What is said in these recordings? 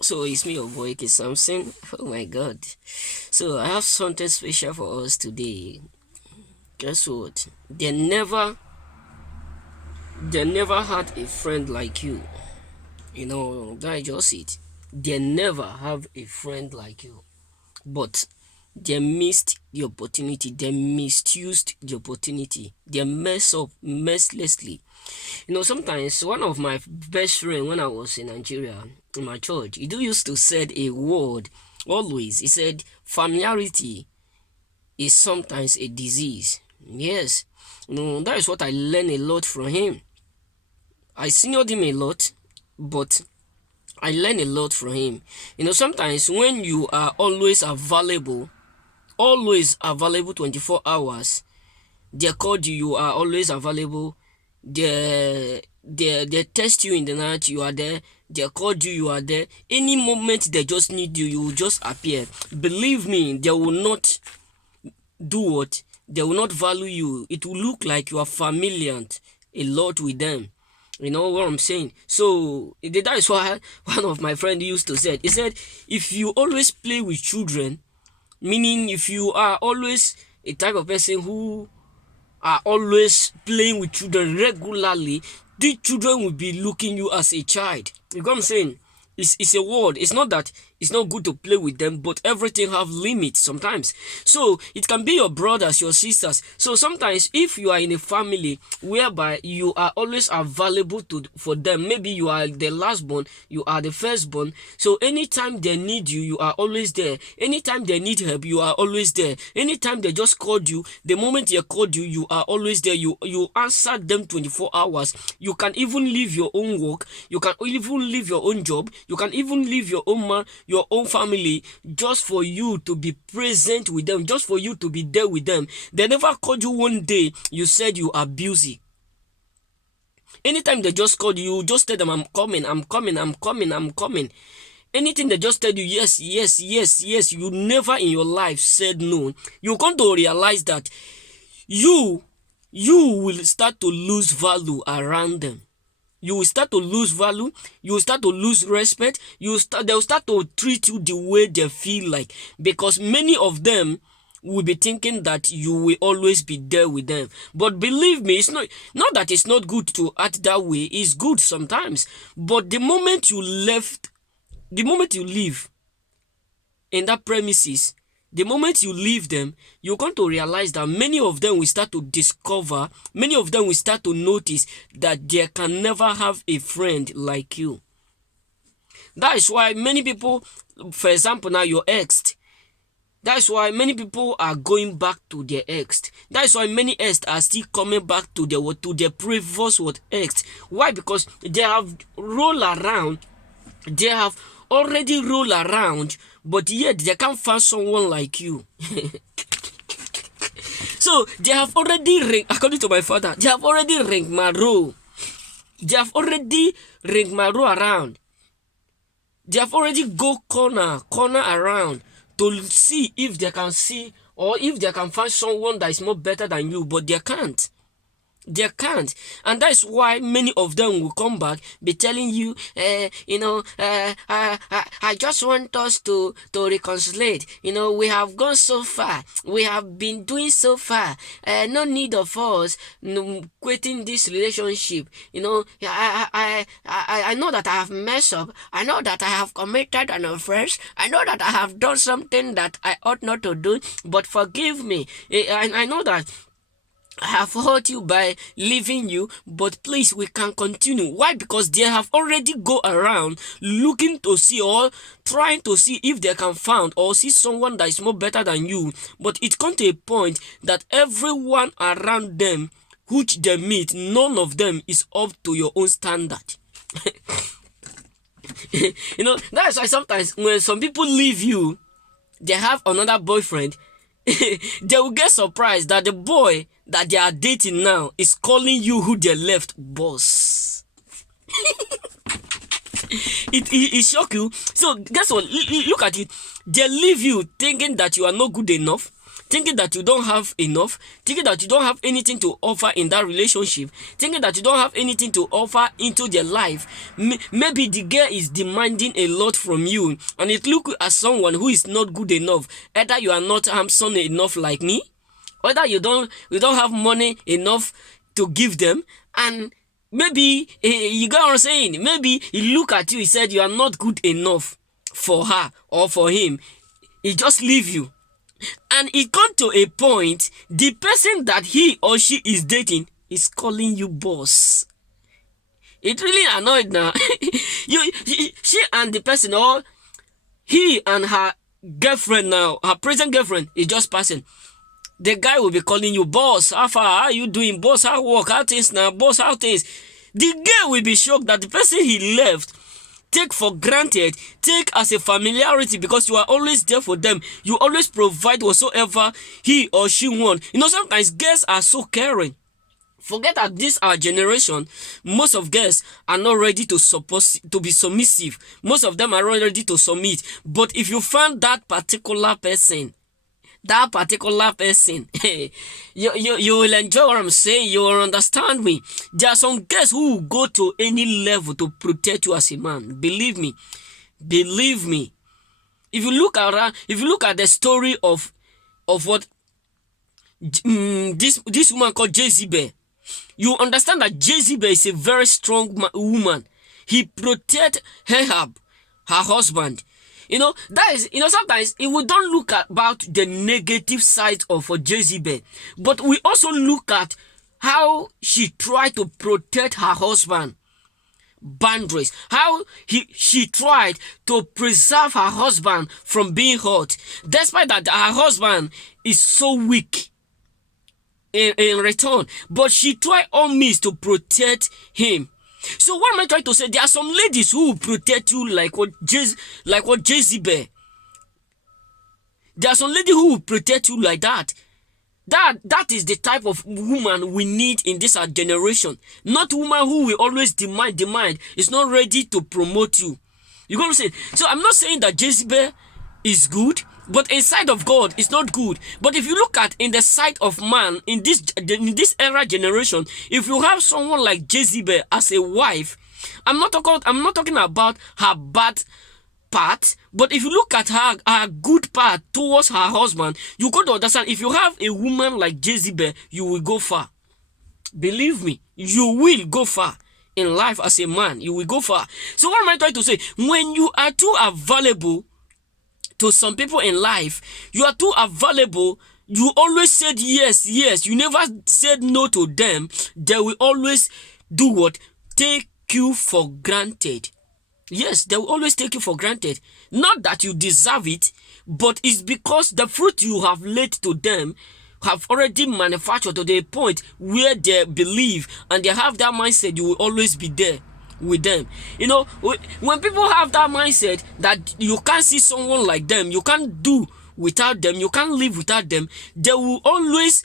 So it's me, your boy, K Samson. Oh my god. So I have something special for us today. Guess what? They never had a friend like you. That just it. They never have a friend like you. But they missed the opportunity. They misused the opportunity. They mess up mercilessly. Sometimes one of my best friend when I was in Nigeria, in my church, he do used to said a word always. He said familiarity is sometimes a disease. Yes, that is what I learned a lot from him. I seniored him a lot, but I learned a lot from him. Sometimes when you are always available 24 hours, they called you, you are always available. They test you in the night, you are there. They called you, you are there. Any moment they just need you, you will just appear. Believe me, they will not do what? They will not value you. It will look like you are familiar a lot with them. You know what I'm saying? So that is why one of my friends used to say. He said, if you always play with children, meaning if you are always a type of person who are always playing with children regularly, these children will be looking you as a child. You know what I'm saying? It's a word. It's not that it's not good to play with them, but everything have limits sometimes. So it can be your brothers, your sisters. So sometimes if you are in a family whereby you are always available for them, maybe you are the last born, you are the firstborn. So anytime they need you, you are always there. Anytime they need help, you are always there. Anytime they just called you, the moment they called you, you are always there. You answer them 24 hours. You can even leave your own work. You can even leave your own job. You can even leave your own man, your own family, just for you to be present with them, just for you to be there with them. They never called you one day, you said you are busy. Anytime they just called you, just tell them, I'm coming, I'm coming, I'm coming, I'm coming. Anything they just tell you, yes, yes, yes, yes, you never in your life said no. You're going to realize that you will start to lose value around them. You will start to lose value. You will start to lose respect. They'll start to treat you the way they feel like, because many of them will be thinking that you will always be there with them. But believe me, it's not that it's not good to act that way. It's good sometimes. But the moment you leave in that premises, the moment you leave them, you're going to realize that many of them will start to discover, many of them will start to notice that they can never have a friend like you. That is why many people, for example, now your ex, that's why many people are going back to their ex. That's why many ex are still coming back to their previous ex. Why? Because they have rolled around, they have already rolled around, but yet they can't find someone like you. So they have already according to my father, they have already ring my row. They have already ring my row around. They have already go corner around to see if they can see, or if they can find someone that is more better than you, but they can't. They can't. And that's why many of them will come back, be telling you, I just want us to reconcile. We have gone so far. We have been doing so far. No need of us quitting this relationship. I know that I have messed up. I know that I have committed an offense. I know that I have done something that I ought not to do, but forgive me. I know that I have hurt you by leaving you, but please, we can continue. Why? Because they have already go around looking to see, or trying to see if they can find or see someone that is more better than you. But it comes to a point that everyone around them which they meet, none of them is up to your own standard. That's why sometimes when some people leave you, they have another boyfriend, they will get surprised that the boy that they are dating now is calling you who they left boss. It shock you. So guess what? Look at it. They leave you thinking that you are not good enough. thinking that you don't have enough, thinking that you don't have anything to offer in that relationship, thinking that you don't have anything to offer into their life. Maybe the girl is demanding a lot from you, and it look as someone who is not good enough. Either you are not handsome enough like me, whether you don't have money enough to give them, and maybe you get what I'm saying. Maybe he look at you, he said you are not good enough for her or for him. He just leave you, and it come to a point the person that he or she is dating is calling you boss. It really annoyed now. She and the person, or he and her girlfriend now, her present girlfriend, is just passing. The guy will be calling you boss. How far? How you doing, boss? How work? How things now, boss? How things? The girl will be shocked that the person he left take for granted, take as a familiarity, because you are always there for them. You always provide whatsoever he or she want. You know, sometimes girls are so caring. Forget that this our generation, most of girls are not ready to be submissive. Most of them are not ready to submit. But if you find that particular person, you will enjoy what I'm saying. You will understand me. There are some girls who will go to any level to protect you as a man. Believe me. If you look at the story of what this woman called Jezebel, you understand that Jezebel is a very strong woman. He protect Ahab, her husband. You know, that is, sometimes we don't look at about the negative side of Jezebel, but we also look at how she tried to protect her husband. Boundaries. How she tried to preserve her husband from being hurt, despite that her husband is so weak in return, but she tried all means to protect him. So what am I trying to say? There are some ladies who will protect you like what Jezebel. There are some ladies who will protect you like that. That is the type of woman we need in this generation. Not woman who will always demand, is not ready to promote you. You know what I'm saying? So I'm not saying that Jezebel is good, but inside of God it's not good. But if you look at in the sight of man, in this era generation, if you have someone like Jezebel as a wife, I'm not talking about her bad part, but if you look at her good part towards her husband, you got to understand, if you have a woman like Jezebel, you will go far. Believe me, you will go far in life as a man. You will go far. So what am I trying to say? When you are too available to some people in life, you are too available, you always said yes, you never said no to them, they will always do what? Take you for granted. Yes, they will always take you for granted. Not that you deserve it, but it's because the fruit you have laid to them have already manufactured to the point where they believe and they have that mindset you will always be there with them. You know, when people have that mindset that you can't see someone like them, you can't do without them, you can't live without them, they will always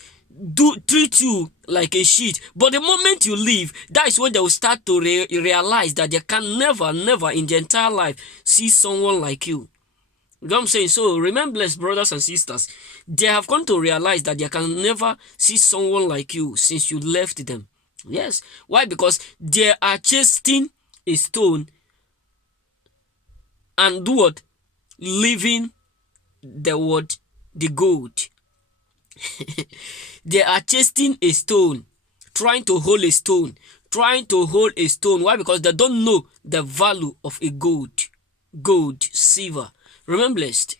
treat you like a shit. But the moment you leave, that is when they will start to realize that they can never in their entire life see someone like you. You know what I'm saying? So remember, blessed brothers and sisters, they have come to realize that they can never see someone like you since you left them. Yes. Why? Because they are chasing a stone and do what? Leaving the word, the gold. They are chasing a stone, trying to hold a stone. Why? Because they don't know the value of a gold, silver. Remember, blessed.